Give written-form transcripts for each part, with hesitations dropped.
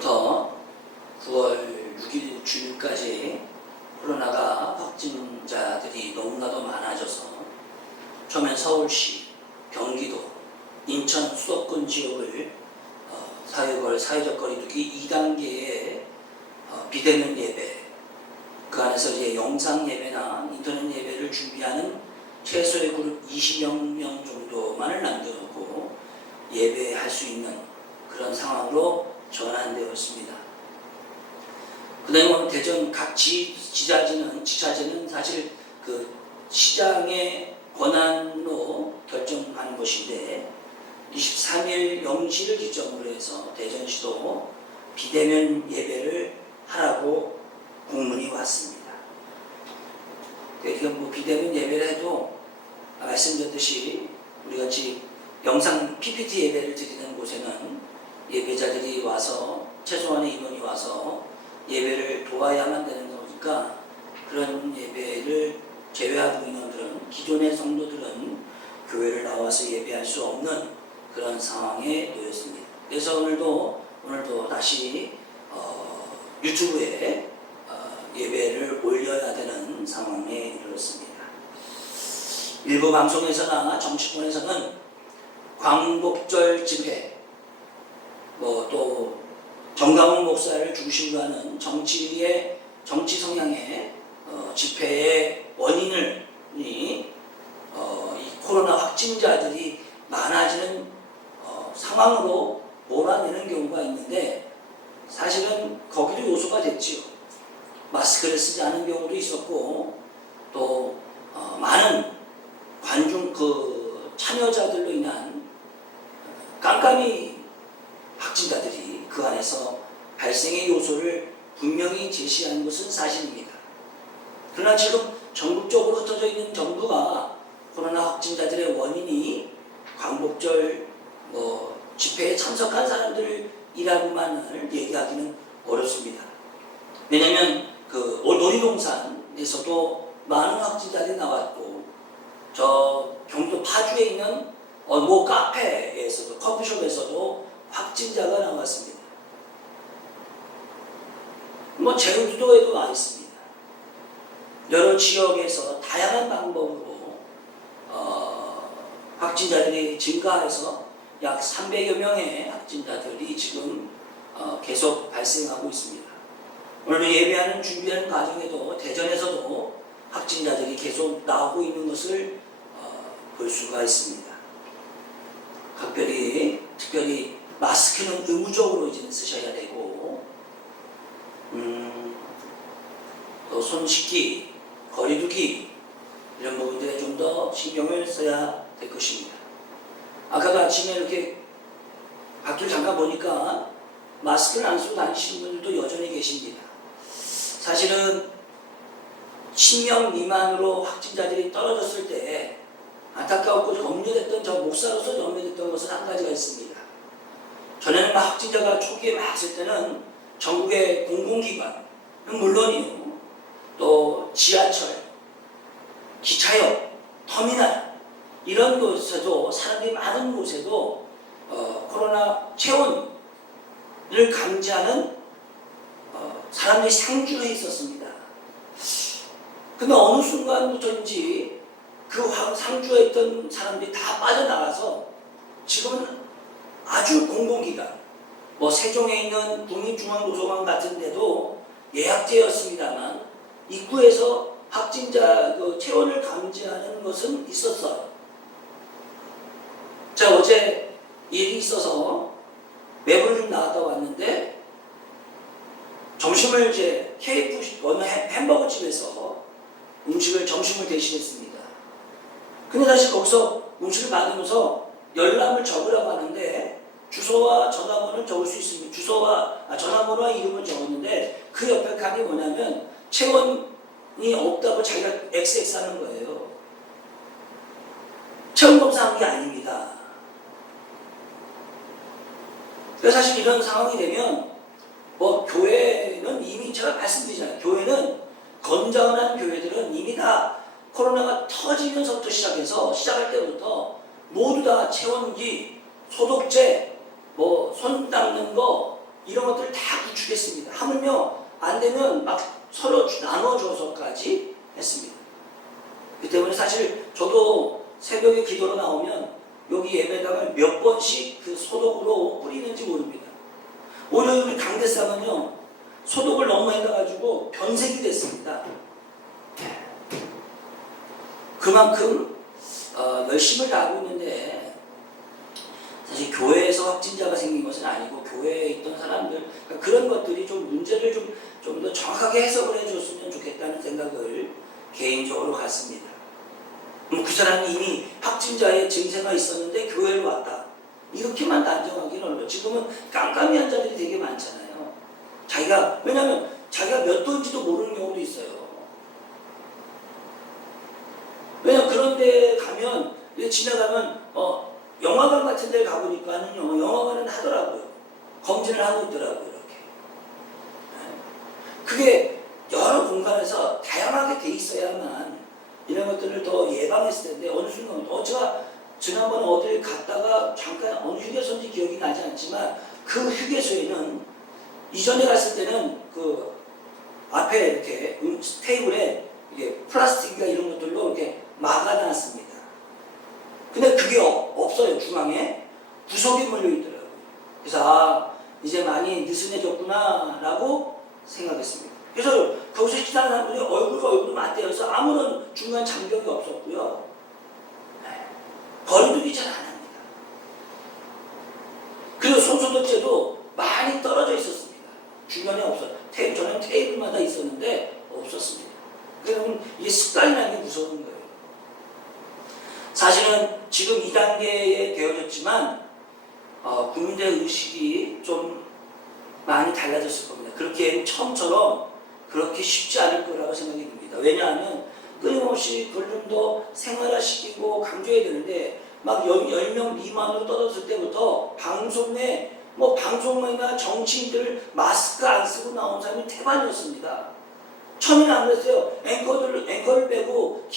오늘부터 9월 6일 주일까지 코로나가 확진자들이 너무나도 많아져서 처음엔 서울시, 경기도, 인천 수도권 지역을 사회적 거리두기 2단계의 비대면 예배, 그 안에서 이제 영상 예배나 인터넷 예배를 준비하는 최소의 그룹 20여 명 정도만을 남겨놓고 예배할 수 있는 그런 상황으로 전환되었습니다. 그 다음에 오늘 대전 각 지자체는 사실 그 시장의 권한으로 결정한 것인데 23일 0시를 기점으로 해서 대전시도 비대면 예배를 하라고 공문이 왔습니다. 그러니까 뭐 비대면 예배를 해도 말씀드렸듯이 우리같이 영상 PPT 예배를 드리는 곳에는 예배자들이 와서 최소한의 인원이 와서 예배를 도와야만 되는 거니까 그런 예배를 제외하고 있는 기존의 성도들은 교회를 나와서 예배할 수 없는 그런 상황에 놓였습니다. 그래서 오늘도 다시 유튜브에 예배를 올려야 되는 상황에 이르렀습니다. 일부 방송에서나 정치권에서는 광복절 집회, 또 정강훈 목사를 중심으로 하는 정치 성향의 집회의 원인을 이 코로나 확진자들이 많아지는 상황으로 몰아내는 경우가 있는데 사실은 거기도 요소가 됐지요. 마스크를 쓰지 않은 경우도 있었고 또 많은 참여자들로 인한 깜깜이 확진자들이 그 안에서 발생의 요소를 분명히 제시한 것은 사실입니다. 그러나 지금 전국적으로 흩어져 있는 정부가 코로나 확진자들의 원인이 광복절 집회에 참석한 사람들이라고만을 얘기하기는 어렵습니다. 왜냐하면 놀이동산에서도 많은 확진자들이 나왔고 저 경기도 파주에 있는 모 카페에서도 커피숍에서도 확진자가 나왔습니다. 제주도에도 와 있습니다. 여러 지역에서 다양한 방법으로 확진자들이 증가해서 약 300여 명의 확진자들이 지금 계속 발생하고 있습니다. 오늘 예배하는 준비하는 과정에도 대전에서도 확진자들이 계속 나오고 있는 것을 볼 수가 있습니다. 특별히 마스크는 의무적으로 이제 쓰셔야 되고 또 손 씻기, 거리두기 이런 부분들에 좀 더 신경을 써야 될 것입니다. 아까도 아침에 이렇게 밖을 잠깐 보니까 마스크를 안 쓰고 다니시는 분들도 여전히 계십니다. 사실은 10명 미만으로 확진자들이 떨어졌을 때 안타까웠고 염려됐던 저 목사로서 염려됐던 것은 한 가지가 있습니다. 전에는 확진자가 초기에 막 있을 때는 전국의 공공기관, 물론이요, 또 지하철, 기차역, 터미널 이런 곳에도 사람들이 많은 곳에도 코로나 체온을 감지하는 사람들이 상주해 있었습니다. 근데 어느 순간부터인지 그 상주해 있던 사람들이 다 빠져나가서 지금은 아주 공공기관, 세종에 있는 국립중앙도서관 같은 데도 예약제였습니다만 입구에서 확진자 체온을 감지하는 것은 있었어요. 자, 어제 일이 있어서 외부를 좀 나갔다 왔는데 점심을 이제 KFC 어느 햄버거 집에서 점심을 대신했습니다. 근데 사실 거기서 음식을 받으면서 열람을 적으라고 하는데 주소와 전화번호를 적을 수 있습니다. 전화번호와 이름을 적었는데 그 옆에 칸이 뭐냐면 체온이 없다고 자기가 XX 하는 거예요. 체온 검사한 게 아닙니다. 그래서 사실 이런 상황이 되면 교회는 이미 제가 말씀드리잖아요. 교회는 건장한 교회들은 이미 다 코로나가 터지면서부터 시작할 때부터 모두 다 체온기, 소독제, 손 닦는 거 이런 것들을 다 구축했습니다. 하물며 안 되면 막 서로 나눠줘서까지 했습니다. 그 때문에 사실 저도 새벽에 기도로 나오면 여기 예배당을 몇 번씩 그 소독으로 뿌리는지 모릅니다. 오히려 우리 강대상은요, 소독을 너무 해가지고 변색이 됐습니다. 그만큼 열심을 다하고 있는데, 사실 교회에서 확진자가 생긴 것은 아니고 교회에 있던 사람들, 그러니까 그런 것들이 좀 문제를 좀 더 정확하게 해석을 해줬으면 좋겠다는 생각을 개인적으로 갖습니다. 그 사람이 이미 확진자의 증세가 있었는데 교회로 왔다, 이렇게만 단정하기는 어려워요. 지금은 깜깜이 환자들이 되게 많잖아요. 왜냐하면 자기가 몇 도인지도 모르는 경우도 있어요. 왜냐면 그런 데 가면, 지나가면 영화관 같은 데 가보니까는요, 영화관은 하더라고요. 검진을 하고 있더라고요, 이렇게. 그게 여러 공간에서 다양하게 돼 있어야만 이런 것들을 더 예방했을 텐데, 어느 순간, 제가 지난번에 어딜 갔다가 잠깐 어느 휴게소인지 기억이 나지 않지만, 그 휴게소에는 이전에 갔을 때는 그 앞에 이렇게 테이블에 이게 플라스틱이나 이런 것들로 이렇게 막아놨습니다. 근데 그게 없어요. 중앙에 구석에 몰려 있더라고요. 그래서 이제 많이 느슨해졌구나 라고 생각했습니다. 그래서 거기서 지나가는 사람들이 얼굴 맞대어서 아무런 중간 장벽이 없었고요. 거리두기 잘 안 합니다. 그리고 손소독제도 많이 떨어져 있었습니다. 주변에 없어요. 저는 테이블마다 있었는데 없었습니다. 그러면 이게 습관이라는 게 무서운 거예요. 사실은 지금 2단계에 되어졌지만 국민들의 의식이 좀 많이 달라졌을 겁니다. 그렇게 처음처럼 그렇게 쉽지 않을 거라고 생각이 듭니다. 왜냐하면 끊임없이 그걸 좀 더 생활화시키고 강조해야 되는데, 막 10명 미만으로 떨어졌을 때부터 방송에 방송이나 정치인들 마스크 안 쓰고 나온 사람이 태반이었습니다. 처음에는 안 그랬어요. 앵커를 빼고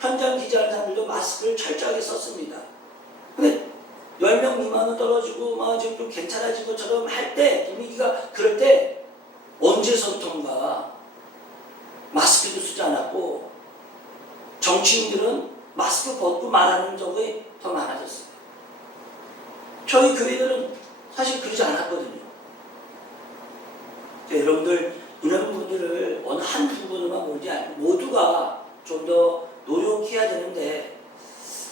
현장 기자하는 사람들도 마스크를 철저하게 썼습니다. 근데 10명 미만으로 떨어지고 지금 좀 괜찮아진 것처럼 할 때, 분위기가 그럴 때 언제서부턴가 마스크도 쓰지 않았고, 정치인들은 마스크 벗고 말하는 적이 더 많아졌어요. 저희 교회들은 사실 그러지 않았거든요. 여러분들, 이런 분들을 어느 한 부분으로만 보지 않고 모두가 좀 더 노력해야 되는데,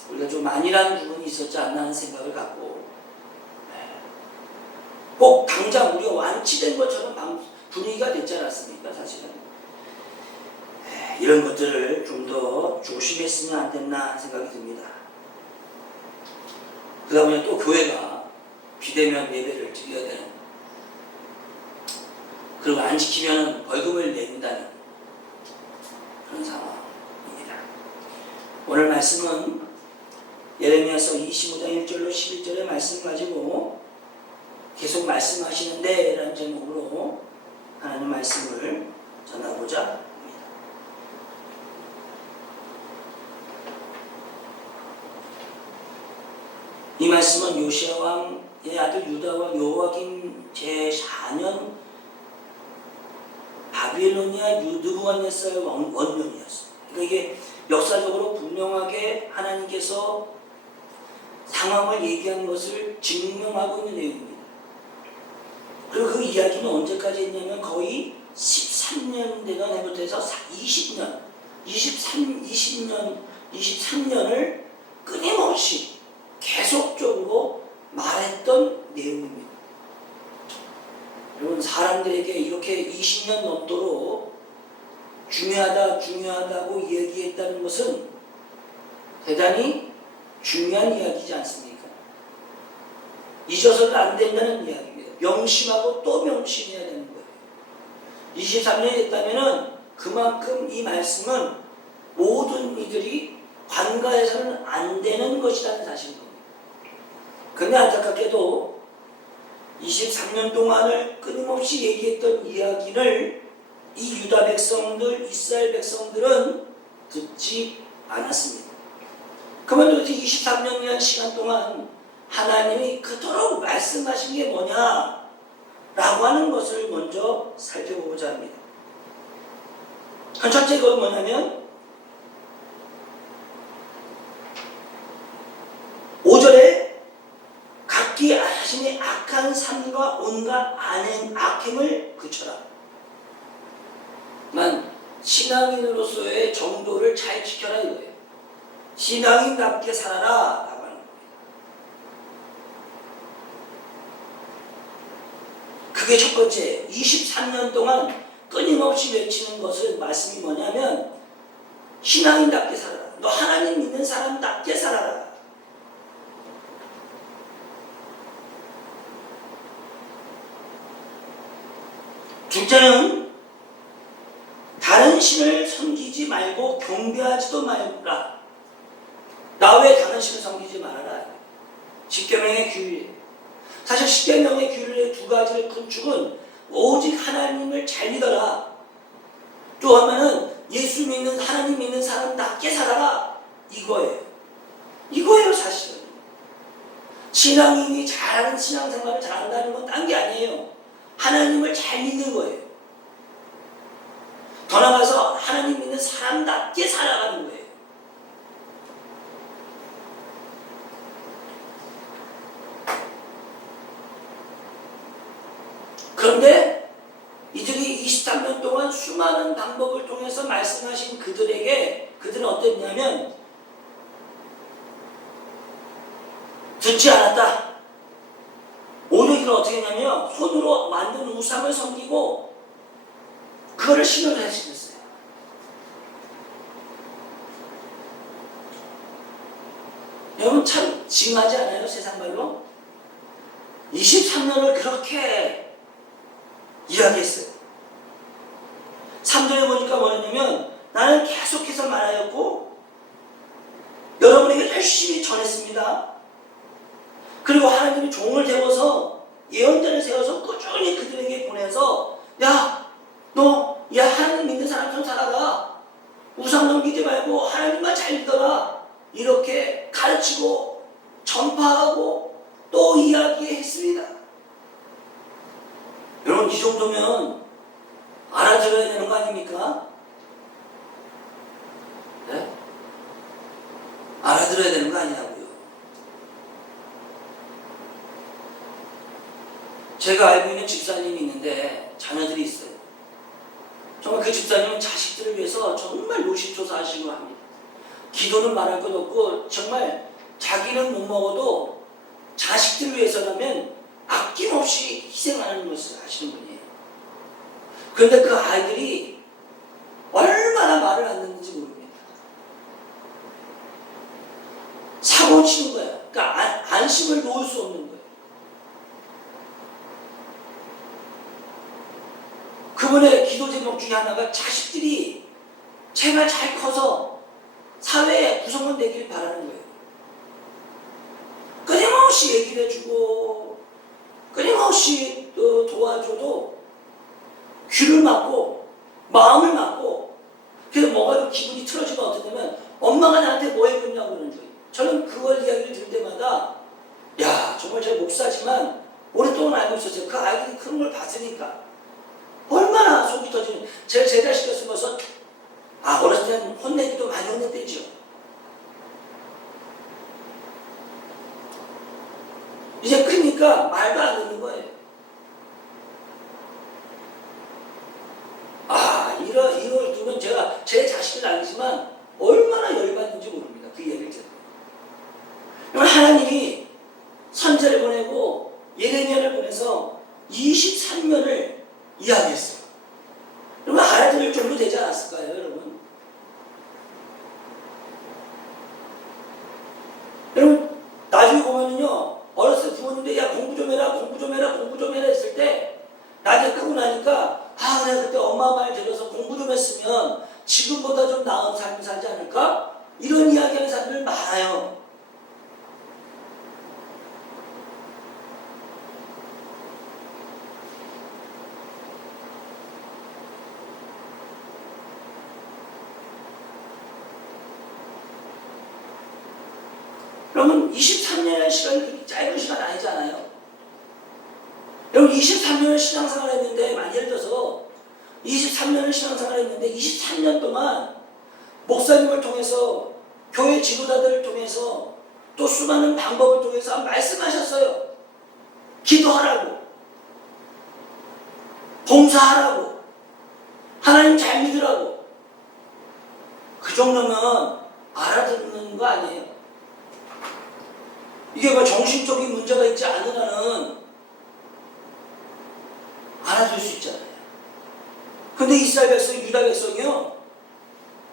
우리가 좀 안일한 부분이 있었지 않나 하는 생각을 갖고, 꼭 당장 우리가 완치된 것처럼 분위기가 됐지 않았습니까, 사실은. 이런 것들을 좀 더 조심했으면 안 됐나 생각이 듭니다. 그 다음에 또 교회가 비대면 예배를 드려야 되는, 그리고 안 지키면 벌금을 낸다는 그런 상황입니다. 오늘 말씀은 예레미야서 25장 1절로 11절의 말씀 가지고 계속 말씀하시는데 라는 제목으로 하나님 말씀을 전하고자 합니다. 이 말씀은 요시야 왕의 아들 유다와 요아김 제4년 바빌로니아 느부갓네살 원년이었습니다. 그러니까 이게 역사적으로 분명하게 하나님께서 상황을 얘기한 것을 증명하고 있는 내용입니다. 그리고 그 이야기는 언제까지 했냐면 거의 13년 되던 해부터 해서 23년을 끊임없이 계속적으로 말했던 내용입니다. 여러분, 사람들에게 이렇게 20년 넘도록 중요하다고 이야기했다는 것은 대단히 중요한 이야기지 않습니까? 잊어서는 안 된다는 이야기입니다. 명심하고 또 명심해야 되는 거예요. 23년이 됐다면 그만큼 이 말씀은 모든 이들이 관가해서는 안 되는 것이라는 사실입니다. 그런데 안타깝게도 23년 동안을 끊임없이 얘기했던 이야기를 이 유다 백성들, 이스라엘 백성들은 듣지 않았습니다. 그러면 도대체 23년이라는 시간 동안 하나님이 그토록 말씀하신 게 뭐냐? 라고 하는 것을 먼저 살펴보고자 합니다. 첫째가 뭐냐면 5절에 각기 자신의 악한 삶과 온갖 악행을 그쳐라. 만 신앙인으로서의 정도를 잘 지켜라 이거예요. 신앙인답게 살아라 라고 하는 겁니다. 그게 첫 번째예요. 23년 동안 끊임없이 외치는 것은 말씀이 뭐냐면 신앙인답게 살아라. 너 하나님 믿는 사람답게 살아라. 둘째는 다른 신을 섬기지 말고 경배하지도 말라. 나 외에 다른 신을 섬기지 말아라. 십계명의 규율이에요. 사실 십계명의 규율의 두 가지를 건축은 오직 하나님을 잘 믿어라. 또 하면은 예수 믿는 하나님 믿는 사람답게 살아라. 이거예요 사실은. 신앙인이 잘하는 신앙생활을 잘한다는 건 딴 게 아니에요. 하나님을 잘 믿는 거예요. 더 나아가서 하나님 믿는 사람답게 살아가는 거예요. 그런데 이들이 23년 동안 수많은 방법을 통해서 말씀하신 그들은 어땠냐면 듣지 않았다. 오히려 이들은 어떻게 했냐면 손으로 만든 우상을 섬기고 그거를 신으로 해주셨어요. 여러분 참 징하지 않아요? 세상 말로? 23년을 그렇게 이야기했어요. 3절에 보니까 뭐냐면 나는 계속해서 말하였고 여러분에게 열심히 전했습니다. 그리고 하나님이 종을 세워서 예언자를 세워서 꾸준히 그들에게 보내서 야 하나님 믿는 사람처럼 살아라. 우상 넘기지 말고 하나님만 잘 믿어라. 이렇게 가르치고 전파하고 또 이야기했습니다. 여러분 이 정도면 알아들어야 되는 거 아닙니까? 네? 알아들어야 되는 거 아니냐고요. 제가 알고 있는 집사님이 있는데 자녀들이 있어요. 정말 그 집사님은 자식들을 위해서 정말 노심초사하시고 합니다. 기도는 말할 것 없고 정말 자기는 못 먹어도 자식들을 위해서라면 아낌없이 희생하는 것을 하시는 분이에요. 그런데 그 아이들이 얼마나 말을 안 듣는지 모릅니다. 사고 치는 거야. 그러니까 안심을 놓을 수 없는 거예요. 그분의 기도 제목 중에 하나가 자식들이 제발 잘 커서 사회의 구성원 되길 바라는 거예요. 끊임없이 얘기를 해주고 끊임없이 도와줘도 귀를 막고 마음을 막고 그래서 뭐가 기분이 틀어지면 어떻게 되면 엄마가 나한테 뭐 해줬냐고 그러는 거예요. 저는 그걸 이야기를 들을 때마다 정말 제가 목사지만 오랫동안 알고 있었어요. 그 아이들이 그런 걸 봤으니까 얼마나 속이 터지는. 제가 제 자식이었으면서 어렸을 때는 혼내기도 많이 혼냈대죠. 이제 크니까 말도 안 듣는 거예요. 이걸 두면 제가 제 자식을 알지만 얼마나 열받는지 모릅니다. 그 얘기를 듣고. 하나님이 선지자를 보내고 예레미야를 보내서 23년을 이야기했어요. 여러분 알아들을 정도 되지 않았을까요, 여러분? 여러분 나중에 보면은요, 어렸을 때 부모님들 공부 좀 해라 했을 때 나중에 크고 나니까 내가 그때 엄마 말 들어서 공부 좀 했으면 지금보다 좀 나은 삶을 살지 않을까? 이런 이야기하는 사람들 많아요. 여러분 23년의 시간이 그렇게 짧은 시간 아니잖아요. 여러분 23 23년을 신앙생활을 했는데, 예를 들어서 23년을 신앙생활을 했는데 23년 동안 목사님을 통해서 교회 지도자들을 통해서 또 수많은 방법을 통해서 말씀하셨어요. 기도하라고, 봉사하라고, 하나님 잘 믿으라고. 그 정도면 알아듣는 거 아니에요? 이게 뭐 정신적인 문제가 있지 않은 한은 알아들 수 있잖아요. 근데 이스라엘 백성, 유다 백성이요,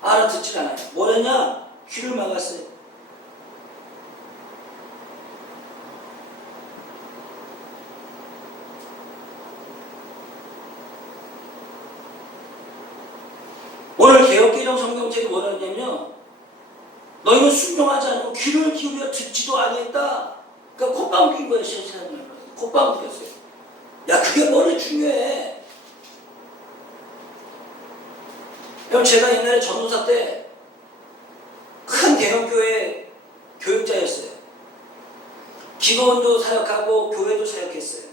알아듣질 않아요. 뭐랬냐? 귀를 막았어요. 오늘 개역개정 성경책이 뭐라 했냐면요, 너희는 순종하지 않고 귀를 기울여 듣지도 아니했다. 그러니까 콧방 낀 거예요. 콧방 뀌었어요. 야, 그게 뭐래 중요해. 그럼 제가 옛날에 전도사 때 큰 대형교회 교육자였어요. 기도원도 사역하고 교회도 사역했어요.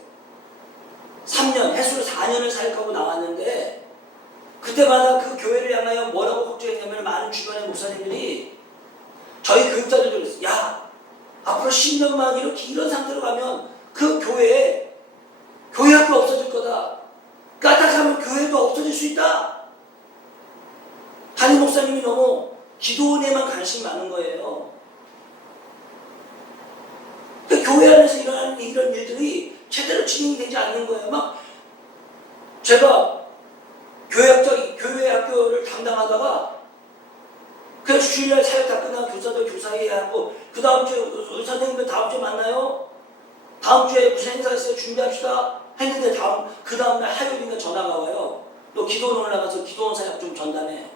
3년, 해수로 4년을 사역하고 나왔는데, 그때마다 그 교회를 향하여 뭐라고 걱정했냐면, 많은 주변의 목사님들이 저희 교육자들도 그랬어요. 야, 앞으로 10년만 이런 상태로 가면 그 교회 학교 없어질 거다. 까딱하면 교회도 없어질 수 있다. 담임 목사님이 너무 기도원에만 관심이 많은 거예요. 그러니까 교회 안에서 일어나는 이런 일들이 제대로 진행이 되지 않는 거예요. 막 제가 교회 학교를 담당하다가, 그래서 주일날 사역 다 끝나고 교사들 교사회의 하고, 그 다음 주에 선생님들 다음 주에 만나요. 다음 주에 무슨 행사 있어요? 준비합시다. 했는데 그 다음날 화요일인가 전화가 와요. 너 기도원 올라가서 기도원 사역 좀 전담해.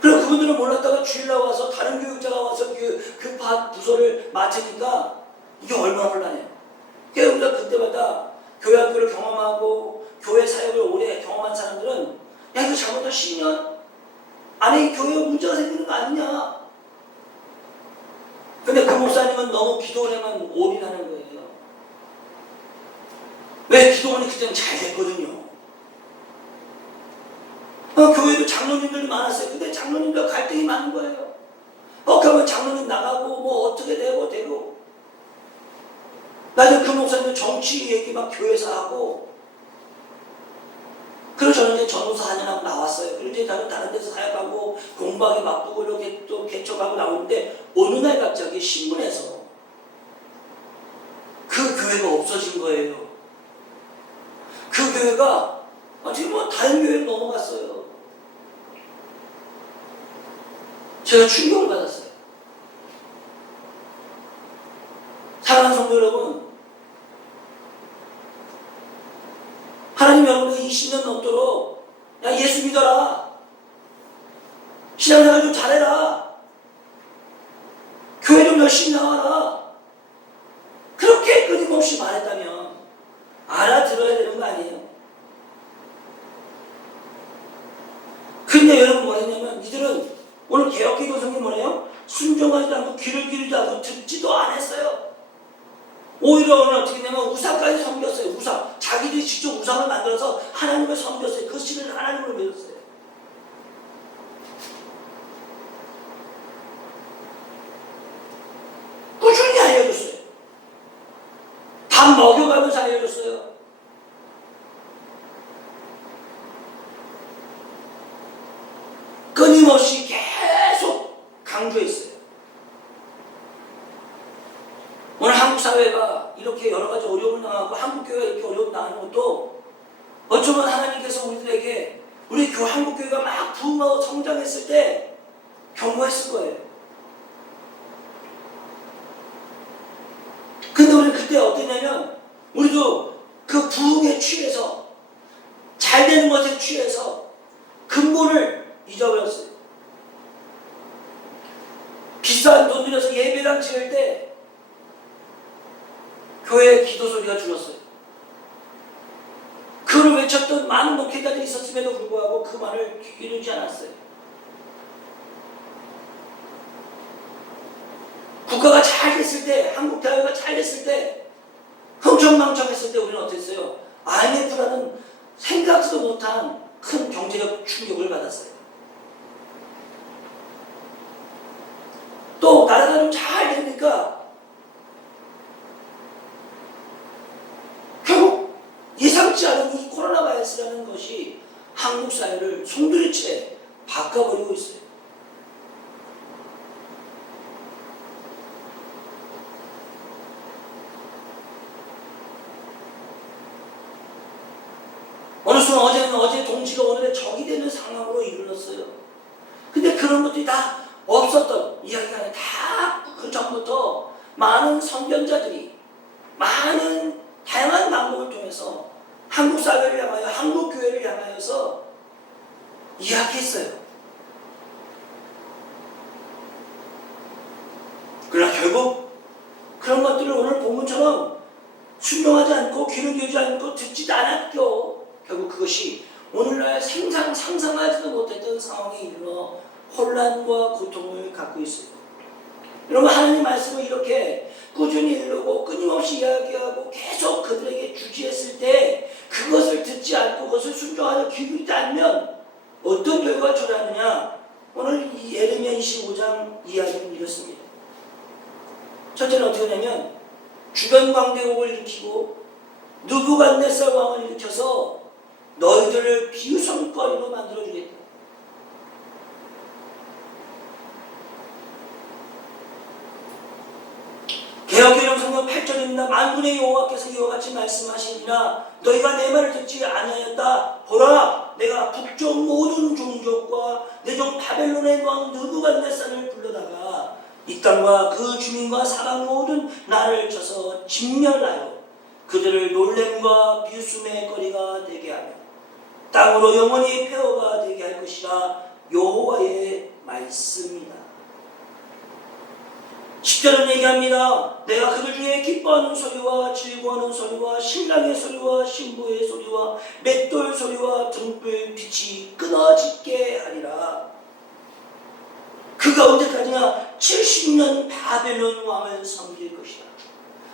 그럼 그분들은 몰랐다가 주일날 와서 다른 교육자가 와서 그 부서를 맡으니까 이게 얼마나 혼란해요. 그래서 우리가 그때마다 교회 학교를 경험하고 교회 사역을 오래 경험한 사람들은, 야, 이거 잘못하면 10년 안에 이 교회에 문제가 생기는 거 아니냐. 근데 그 목사님은 너무 기도원에만 올인하는 거예요. 왜? 기도원이 그때는 잘 됐거든요. 교회도 장로님들이 많았어요. 근데 장로님들 갈등이 많은 거예요. 그러면 장로님 나가고 뭐 어떻게 되고 나중에 그 목사님도 정치 얘기 막 교회에서 하고. 그래서 저는 이제 전도사 4년 하고 나왔어요. 그리고 이제 다른 데서 사역하고 공부하기 바쁘고 이렇게 또 개척하고 나오는데, 어느 날 갑자기 신문에서 그 교회가 없어진 거예요. 그 교회가 지금 뭐 다른 교회로 넘어갔어요. 제가 충격을 받았어요. 사랑하는 성도 여러분, 하나님 여러분들 20년 넘도록, 야, 예수 믿어라, 신앙생활 좀 잘해라, 교회 좀 열심히 나와라, 그렇게 끊임없이 말했다면 알아들어야 되는 거 아니에요? 근데 여러분 뭐랬냐면, 이들은 오늘 개혁기도 성경 뭐래요? 순종하지도 않고 귀를 기울이지 않고 듣지도 않았어요. 오히려 오늘 어떻게 되냐면 우상까지 섬겼어요. 우상. 자기들이 직접 우상을 만들어서 하나님을 섬겼어요. 그 신을 하나님으로 믿었어요. 꾸준히 알려줬어요. 밥 먹여가면서 알려줬어요. 끊임없이 계속 강조했어요. 오늘 한국 사회가 이렇게 여러 가지 어려움을 당하고 한국교회가 이렇게 어려움을 당하는 것도 어쩌면 하나님께서 우리들에게, 우리 한국교회가 막 부흥하고 성장했을 때 경고했을 거예요. 근데 우리 그때 어땠냐면, 우리도 그 부흥에 취해서, 잘 되는 것에 취해서 근본을 잊어버렸어요. 비싼 돈 들여서 예배당 지을 때 교회 기도 소리가 줄었어요. 그를 외쳤던 많은 목회자들이 있었음에도 불구하고 그 말을 이루지 않았어요. 국가가 잘 됐을 때, 한국 대학가 잘 됐을 때 흥청망청했을 때 우리는 어땠어요? IMF라는 생각지도 못한 큰 경제적 충격을 받았어요. 또 나라가 좀 잘 되니까 결국 예상치 않은 이 코로나 바이러스라는 것이 한국 사회를 송두리째 바꿔버리고 있어요. 어느 순간 어제 동지가 오늘의 적이 되는 상황으로 이르렀어요. 근데 그런 것들이 다 없었던 이야기가 아니라 다 그 전부터 많은 선견자들이 많은 다양한 방법을 통해서 한국 사회를 향하여 한국 교회를 향하여서 이야기했어요. 그러나 결국 그런 것들을 오늘 본문처럼 순종하지 않고 귀를 기울이지 않고 듣지도 않았고 결국 그것이 오늘날 상상하지도 못했던 상황에 이르러 혼란과 고통을 갖고 있어요. 여러분, 하나님 말씀을 이렇게 꾸준히 읽고 끊임없이 이야기하고 계속 그들에게 주지했을 때 그것을 듣지 않고 그것을 순종하여 기울이지 않으면 어떤 결과가 초래하느냐? 오늘 이 예레미야 25장 이야기는 이렇습니다. 첫째는 어떻게 하냐면 주변 광대국을 일으키고 느부갓네살 왕을 일으켜서 너희들을 비웃음거리로 만들어주겠다. 개혁개정 성경 8절입니다. 만군의 여호와께서 이와 같이 말씀하시니라 너희가 내 말을 듣지 아니하였다. 보라, 내가 북쪽 모든 종족과 내 종 바벨론의 왕 느부갓네살을 불러다가 이 땅과 그 주민과 사방 모든 나를 쳐서 진멸하여 그들을 놀램과 비웃음의 거리가 되게 하며 땅으로 영원히 폐허가 되게 할 것이라. 여호와의 말씀이다. 10절은 얘기합니다. 내가 그들 중에 기뻐하는 소리와 즐거워하는 소리와 신랑의 소리와 신부의 소리와 맷돌 소리와 등불 빛이 끊어지게 하리라. 그가 언제까지나 70년 바벨론 왕을 섬길 것이다.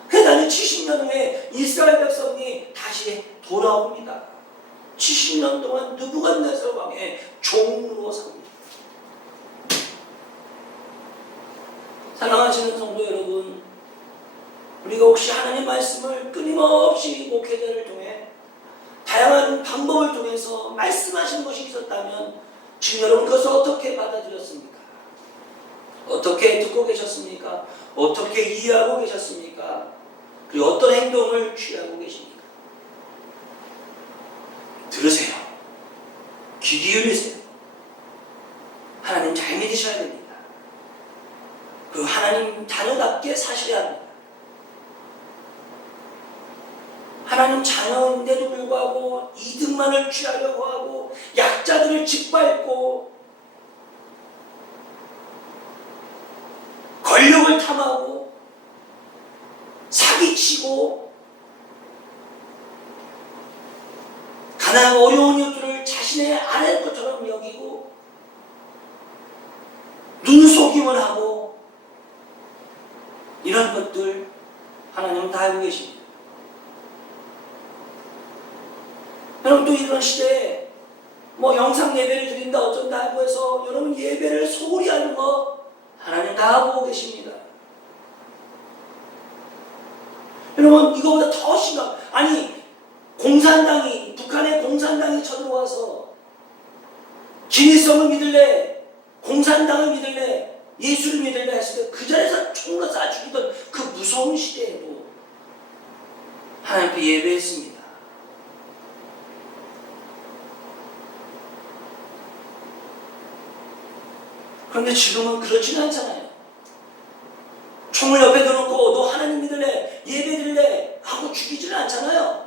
그래서 나는 70년 후에 이스라엘 백성이 다시 돌아옵니다. 70년 동안 느부갓네살 왕의 종으로 삽니다. 사랑하시는 성도 여러분, 우리가 혹시 하나님 말씀을 끊임없이 목회자를 통해 다양한 방법을 통해서 말씀하시는 것이 있었다면 지금 여러분 그것을 어떻게 받아들였습니까? 어떻게 듣고 계셨습니까? 어떻게 이해하고 계셨습니까? 그리고 어떤 행동을 취하고 계십니까? 들으세요. 귀 기울이세요. 하나님 잘 믿으셔야 됩니다. 그 하나님 자녀답게 사셔야 합니다. 하나님 자녀인데도 불구하고 이득만을 취하려고 하고 약자들을 짓밟고 권력을 탐하고 사기치고 가난한 어려운 이들을 자신의 아내일 것처럼 여기고 눈속임을 하고 이런 것들 하나님은 다 알고 계십니다. 여러분 또 이런 시대에 뭐 영상 예배를 드린다 어쩐다 하고 해서 여러분 예배를 소홀히 하는 거 하나님 다 하고 계십니다. 여러분 이거보다 더 심각. 아니 공산당이 북한의 공산당이 쳐들어와서 진위성을 믿을래 공산당을 믿을래 예수를 믿을래 했을 때 그 자리에서 총으로 쏴 죽이던 그 무서운 시대에도 하나님께 예배했습니다. 그런데 지금은 그렇지는 않잖아요. 총을 옆에 넣어놓고 너 하나님 믿을래 예배 드릴래 하고 죽이지는 않잖아요.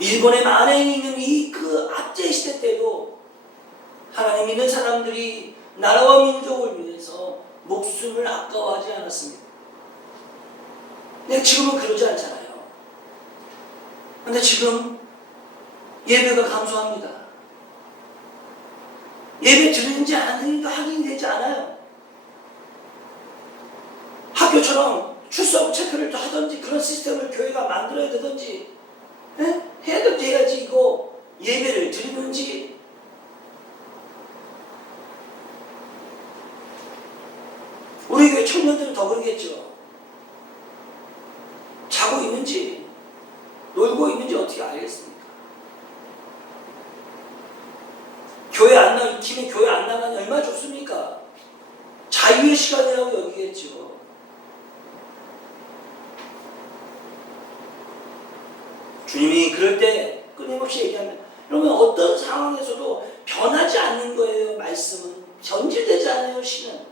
일본의 만행이 있는 이 그 압제 시대 때도 하나님 믿는 사람들이 나라와 민족을 위해서 목숨을 아까워하지 않았습니다. 근데 지금은 그러지 않잖아요. 근데 지금 예배가 감소합니다. 예배 드리는지 안 드리는지 확인이 되지 않아요. 학교처럼 출석 체크를 하든지 그런 시스템을 교회가 만들어야 되든지 해야 돼야지 이거 예배를 드리는지 우리 교회 청년들은 더 그러겠죠. 자고 있는지 놀고 있는지 어떻게 알겠습니까? 교회 안 나, 팀이 교회 안 나가니 얼마나 좋습니까? 자유의 시간이라고 여기겠죠. 주님이 그럴 때 끊임없이 얘기하면 여러분 어떤 상황에서도 변하지 않는 거예요. 말씀은 변질되지 않아요. 신은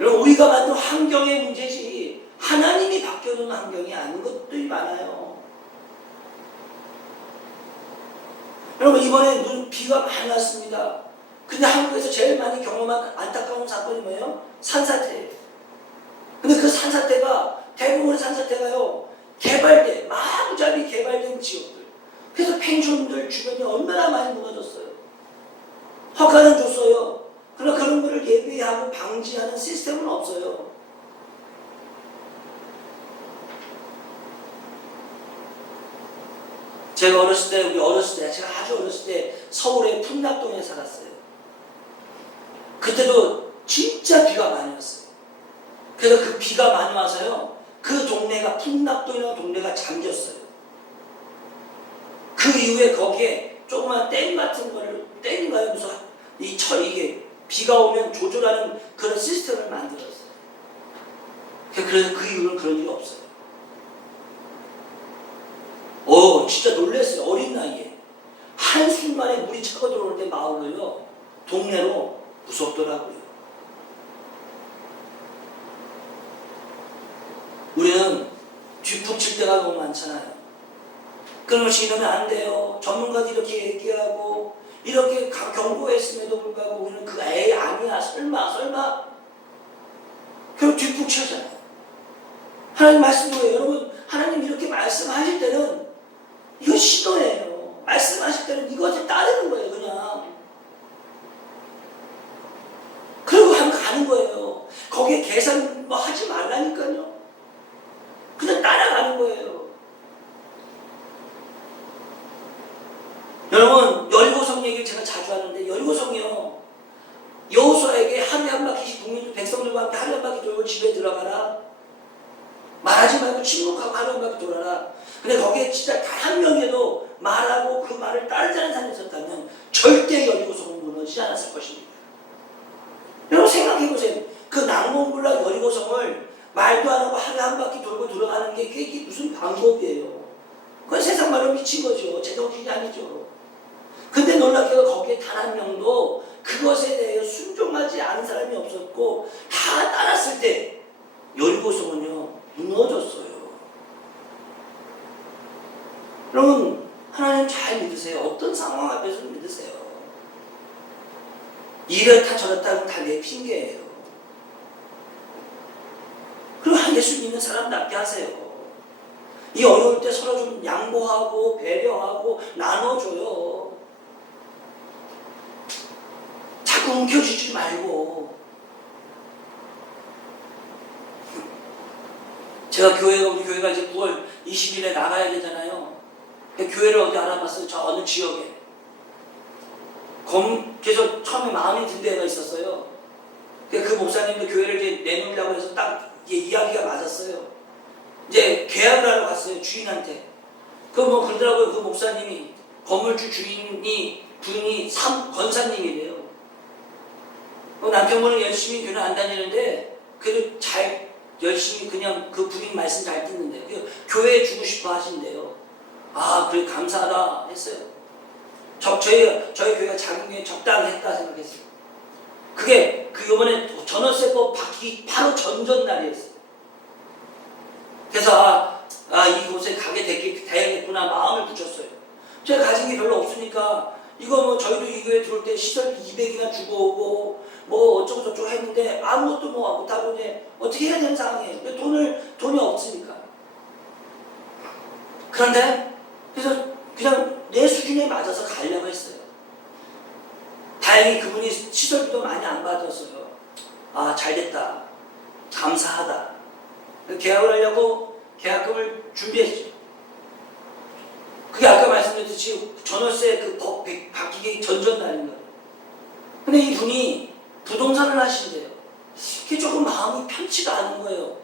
여러분 우리가 만든 환경의 문제지 하나님이 바뀌어놓은 환경이 아닌 것들이 많아요. 여러분 이번에 비가 많이 왔습니다. 근데 한국에서 제일 많이 경험한 안타까운 사건이 뭐예요? 산사태예요. 근데 그 산사태가 대부분의 산사태가요 개발된 마구잡이 개발된 지역들. 그래서 펜션들 주변이 얼마나 많이 무너졌어요. 허가는 줬어요. 그러나 그런 거를 예비하고 방지하는 시스템은 없어요. 제가 제가 아주 어렸을 때 서울의 풍납동에 살았어요. 그때도 진짜 비가 많이 왔어요. 그래서 그 비가 많이 와서요, 그 동네가 풍납동이라는 동네가 잠겼어요. 그 이후에 거기에 조그만 댐 같은 거를, 댐인가요? 무슨 이게 비가 오면 조절하는 그런 시스템을 만들었어요. 그래서 그 이후로는 그런 일이 없어요. 진짜 놀랐어요. 어린 나이에. 한순간에 물이 차고 들어올 때 마을로요, 동네로 무섭더라고요. 우리는 뒷북칠 때가 너무 많잖아요. 끊임없이 이러면 안 돼요. 전문가들이 이렇게 얘기하고, 이렇게 경고했음에도 불구하고 우리는 그 에이 아니야 설마 결국 뒷북치잖아요. 하나님 말씀도 여러분 하나님 이렇게 말씀하실 때는 이거 신호예요. 말씀하실 때는 이것에 따르는 거예요. 그냥 그리고 가는 거예요. 거기에 계산 뭐 하지 말라니까요. 그냥 따라가는 거예요. 여러분 여리고성 얘기를 제가 자주 하는데 여리고성이요, 여호수아에게 하루에 한 바퀴씩 국민 백성들과 함께 하루에 한 바퀴 돌고 집에 들어가라, 말하지 말고 침묵하고 하루에 한 바퀴 돌아라. 근데 거기에 진짜 단 한 명이라도 말하고 그 말을 따르지 않은 사람이 있었다면 절대 여리고성은 무너지지 않았을 것입니다. 여러분 생각해보세요. 그 낭몬불락 여리고성을 말도 안 하고 하루에 한 바퀴 돌고 들어가는 게 그게 무슨 방법이에요. 그건 세상 말로 미친 거죠. 제정신이 아니죠. 근데 놀랍게도 거기에 단 한 명도 그것에 대해 순종하지 않은 사람이 없었고 다 따랐을 때 여리고성은요 무너졌어요. 여러분 하나님 잘 믿으세요. 어떤 상황 앞에서 믿으세요. 이렇다 저렇다 다 내 핑계예요. 그리고 예수 믿는 사람답게 하세요. 이 어려울 때 서로 좀 양보하고 배려하고 나눠줘요. 자꾸 움켜쥐지 말고. 우리 교회가 이제 9월 20일에 나가야 되잖아요. 교회를 어디 알아봤어요. 저 어느 지역에. 그래서 처음에 마음이 든 데가 있었어요. 그 목사님도 교회를 이제 내놓으려고 해서 딱 이야기가 맞았어요. 이제 계약을 하러 갔어요. 주인한테. 뭐 그러더라고요. 그 목사님이 건물주 부인이 권사님이래요. 남편분은 열심히 교회 안 다니는데 그래도 열심히 그냥 그 부인 말씀 잘 듣는데요. 교회에 주고 싶어 하신대요. 그래 감사하다 했어요. 저희 교회가 작은 교회 적당했다 생각했어요. 그게 요번에 전월세법 받기 바로 전전날이었어요. 그래서 이곳에 가게 되겠구나 마음을 붙였어요. 제가 가진 게 별로 없으니까 이거 뭐 저희도 이 교회 들어올 때 시설 200이나 주고 오고 뭐 어쩌고 저쩌고 했는데 아무것도 못하고 이제 어떻게 해야 되는 상황이에요. 돈이 없으니까. 그런데 그래서 그냥 내 수준에 맞아서 가려고 했어요. 다행히 그분이 시설비도 많이 안 받았어요. 잘됐다. 감사하다. 계약을 하려고 계약금을 준비했죠. 그게 아까 말씀드렸듯이 전월세 그 법 바뀌기 전날인 거예요. 근데 이분이 부동산을 하신대요. 그게 조금 마음이 편치가 않은 거예요.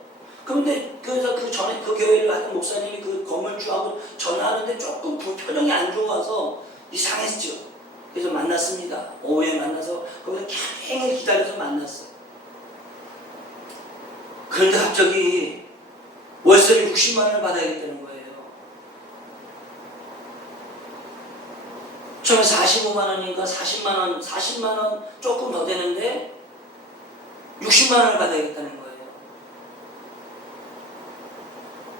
그런데 그래서 그 전에 그 교회를 하는 목사님이 그 건물주하고 전화하는데 조금 표정이 안 좋아서 이상했죠. 그래서 만났습니다. 오후에 만나서 거기서 캥을 기다려서 만났어요. 그런데 갑자기 월세를 60만 원을 받아야겠다는 거예요. 처음에 45만 원인가 40만 원, 40만 원 조금 더 되는데 60만 원을 받아야겠다는 거예요.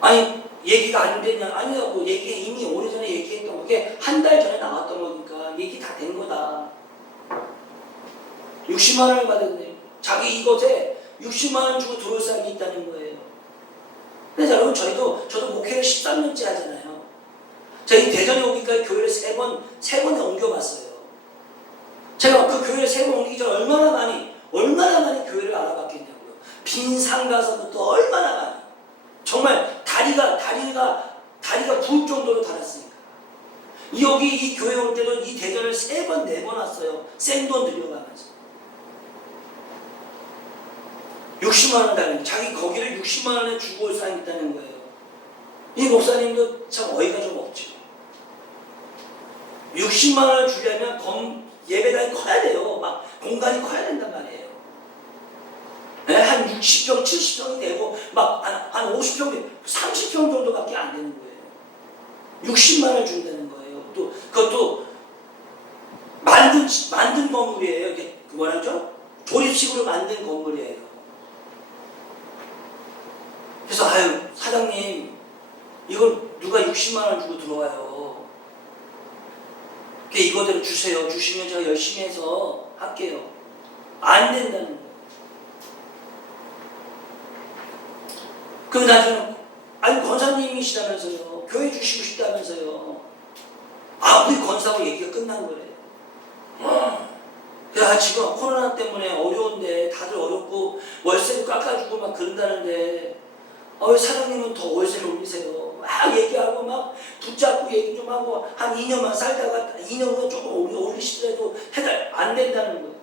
아니 얘기가 안 되냐? 아니라고 얘기 이미 오래전에 얘기했던 거게 한 달 전에 나왔던 거니까 얘기 다 된 거다. 60만 원을 받았는데 자기 이것에 60만 원 주고 들어올 사람이 있다는 거예요. 그래서 여러분 저도 목회를 13년째 하잖아요. 저희 대전에 오기까지 교회를 세 번에 옮겨봤어요. 제가 그 교회를 3번 옮기기 전에 얼마나 많이 교회를 알아봤겠냐고요. 빈 상가서부터 얼마나 많이. 정말 다리가 부을 정도로 달았으니까. 여기 이 교회 올 때도 이 대전을 3번, 4번 왔어요. 생돈 들여가면서. 60만 원 달라는 자기 거기를 60만 원에 주고 올 사람이 있다는 거예요. 이 목사님도 참 어이가 좀 없죠. 60만 원을 주려면 예배당이 커야 돼요. 막 공간이 커야 된단 말이에요. 네, 한 60평, 70평이 되고 막 한 50평, 30평 정도밖에 안 되는 거예요. 60만 원을 준다는 거예요. 또 그것도 만든 건물이에요. 이게 뭐라죠? 조립식으로 만든 건물이에요. 그래서 사장님 이걸 누가 60만 원 주고 들어와요. 이거대로 주세요. 주시면 제가 열심히 해서 할게요. 안 된다는 거예요. 그럼 나중에 권사님이시다면서요. 교회 주시고 싶다면서요. 우리 권사하고 얘기가 끝난 거래요. 그래, 지금 코로나 때문에 어려운데 다들 어렵고 월세도 깎아주고 막 그런다는데 왜 사장님은 더 월세를 올리세요? 막 얘기하고 막 붙잡고 얘기 좀 하고 한 2년만 살다가 2년은 조금 올리시더라도 해달 안 된다는 거예요.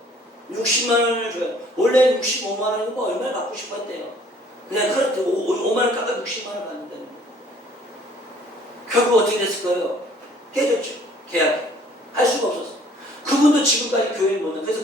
60만 원을 줘요. 원래 65만 원이고 얼마를 받고 싶었대요. 그냥 그렇대 5만 원 깎아 60만 원 받는다는 거예요. 결국 어떻게 됐을까요? 깨졌죠. 계약이. 할 수가 없었어. 그분도 지금까지 교회를 못 나. 그래서